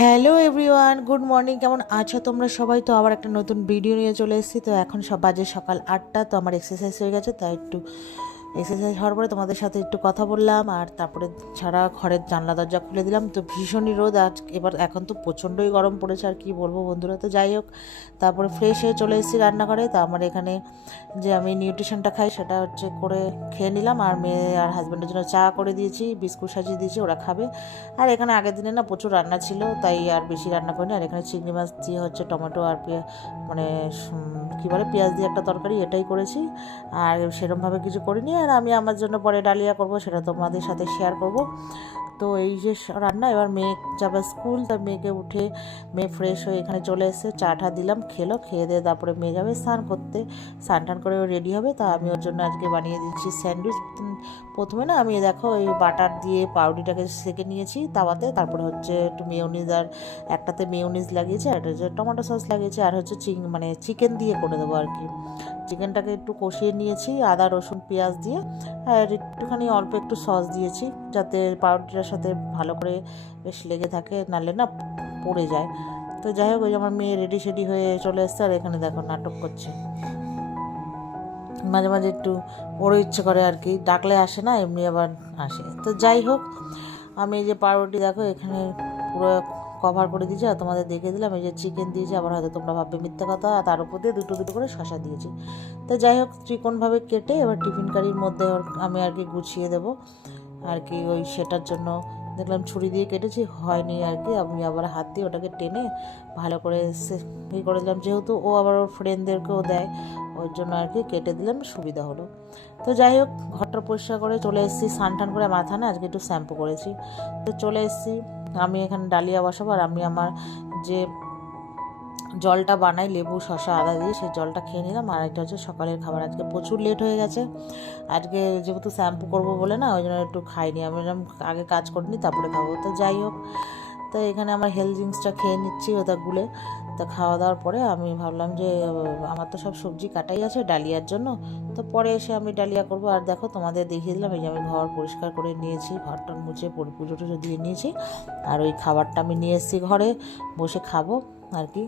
Hello everyone, good morning. কেমন আছো তোমরা সবাই? তো আবার একটা নতুন ভিডিও নিয়ে চলে এসেছি। তো এখন সব বাজে সকাল আটটা, তো আমার এক্সারসাইজ হয়ে গেছে, তাই একটু এক্সারসাইজ হওয়ার পরে তোমাদের সাথে একটু কথা বললাম, আর তারপরে ছাড়া ঘরের জানলা দরজা খুলে দিলাম। তো ভীষণই রোদ, আজ এবার এখন তো প্রচণ্ডই গরম পড়েছে, আর কি বলব বন্ধুরা? তো যাই হোক, তারপরে ফ্রেশ হয়ে চলে এসেছি রান্নাঘরে। তো আমার এখানে যে আমি নিউট্রিশনটা খাই, সেটা হচ্ছে করে খেয়ে নিলাম, আর মেয়ে আর হাজব্যান্ডের জন্য চা করে দিয়েছি, বিস্কুট সাজিয়ে দিয়েছি, ওরা খাবে। আর এখানে আগের দিনে না প্রচুর রান্না ছিল, তাই আর বেশি রান্না করিনি। আর এখানে চিংড়ি মাছ দিয়ে হচ্ছে টমেটো আর মানে কী বলে, পেঁয়াজ দিয়ে একটা তরকারি, এটাই করেছি। আর সেরমভাবে কিছু করিনি। আর আমি আমার জন্য পরে ডালিয়া করব, সেটা তোমাদের সাথে শেয়ার করব। তো এই যে রান্না, এবার মেয়ে যাবে স্কুল, তা মেয়েকে উঠে মেয়ে ফ্রেশ হয়ে এখানে চলে এসে চা টা দিলাম, খেলো, খেয়ে দিয়ে তারপরে মেয়ে যাবে স্নান করতে। স্নান টান করে রেডি হবে, তা আমি ওর জন্য আজকে বানিয়ে দিচ্ছি স্যান্ডউইচ প্রথমে না আমি দেখো ওই বাটার দিয়ে পাউডিটাকে সেকে নিয়েছি তাওয়াতে, তারপরে হচ্ছে একটু মেয়োনিজ আর একটাতে মেয়োনিজ লাগিয়েছি, আর একটা হচ্ছে টমেটো সস লাগিয়েছি, আর হচ্ছে চিং মানে চিকেন দিয়ে করে দেবো আর কি। চিকেনটাকে একটু কষিয়ে নিয়েছি, আদা, রসুন, পেঁয়াজ দিয়ে। আর একটুখানি অল্প একটু সস দিয়েছি, যাতে পাউডারটার সাথে ভালো করে বেশ লেগে থাকে, নাহলে না পড়ে যায়। তো যাই হোক, ওই আমার মেয়ে রেডি সেডি হয়ে চলে এসছে, আর এখানে দেখো নাটক করছে। মাঝে মাঝে একটু ওরও ইচ্ছে করে আর কি, ডাকলে আসে না, এমনি আবার আসে। তো যাই হোক, আমি এই যে পাউরুটি দেখো, এখানে পুরো কভার করে দিয়েছি আর তোমাদের দেখে দিলাম, এই যে চিকেন দিয়েছি, আবার হয়তো তোমরা ভাববে মিথ্যে কথা, আর তার উপর দিয়ে দুটো দুটো করে শশা দিয়েছি। তো যাই হোক চিকনভাবে কেটে এবার টিফিন কারির মধ্যে আমি আর কি গুছিয়ে দেবো। আর কি ওই সেটার জন্য দেখলাম ছুরি দিয়ে কেটেছি, হয়নি আর কি, আমি আবার হাত দিয়ে ওটাকে টেনে ভালো করে ই করে দিলাম। যেহেতু ও আবার ওর ফ্রেন্ডদেরকেও দেয়, ওর জন্য আর কি কেটে দিলাম, সুবিধা হলো। তো যাই হোক, ঘরটা পরিষ্কার করে চলে এসেছি স্নান টান করে মাথা না, আজকে একটু শ্যাম্পু করেছি। তো চলে এসেছি। আমি এখানে ডালিয়া বসাবো আর আমি আমার যে জলটা বানাই, লেবু শশা আদা দিয়ে সেই জলটা খেয়ে নিলাম। আর এটা হচ্ছে সকালের খাবার। আজকে প্রচুর লেট হয়ে গেছে। আজকে যেহেতু শ্যাম্পু করব বলে না, ওই জন্য একটু খাইনি। আমি আগে কাজ করিনি তারপরে খাব। তো যাই হোক তো এখানে আমার হেলথ ড্রিঙ্কসটা খেয়ে নিচ্ছি ওটা গুলে। তো খাওয়া দাওয়ার পরে আমি ভাবলাম যে আমার তো সব সবজি কাটাই আছে ডালিয়ার জন্য। তো পরে এসে আমি ডালিয়া করব। আর দেখো তোমাদের দেখিয়ে দিলাম, এই যে আমি ঘর পরিষ্কার করে নিয়েছি ঘরটা মুছে পুজো টুজো দিয়ে নিয়েছি। আর ওই খাবারটা আমি নিয়ে এসেছি ঘরে, বসে খাব আর কি।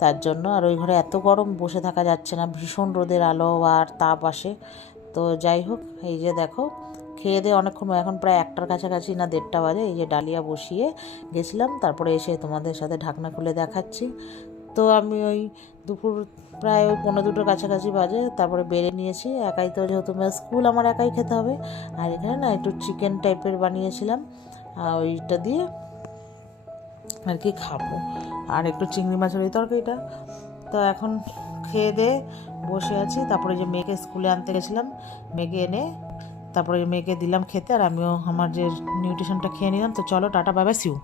তার জন্য আর ওই ঘরে এত গরম, বসে থাকা যাচ্ছে না। ভীষণ রোদের আলো আর তাপ আসে। তো যাই হোক, এই যে দেখো খেয়ে দিয়ে অনেকক্ষণ, এখন প্রায় একটার কাছাকাছি না, দেড়টা বাজে, এই যে ডালিয়া বসিয়ে গেছিলাম, তারপরে এসে তোমাদের সাথে ঢাকনা খুলে দেখাচ্ছি। তো আমি ওই দুপুর প্রায় ওই পনেরো দুটোর কাছাকাছি বাজে, তারপরে বেড়ে নিয়েছি, একাই তো যেহেতু স্কুল আমার একাই খেতে হবে। আর এখানে না একটু চিকেন টাইপের বানিয়েছিলাম ওইটা দিয়ে আর কি খাব। আর একটু চিংড়ি মাছের ওই তরকারিটা। তো এখন খেয়ে দিয়ে বসে আছি, তারপরে যে মেয়েকে স্কুলে আনতে গেছিলাম, মেয়েকে এনে তারপরে মেয়েকে দিলাম খেতে আর আমিও আমার যে নিউট্রিশনটা খেয়ে নিলাম, তো চলো টাটা বাবা সিউ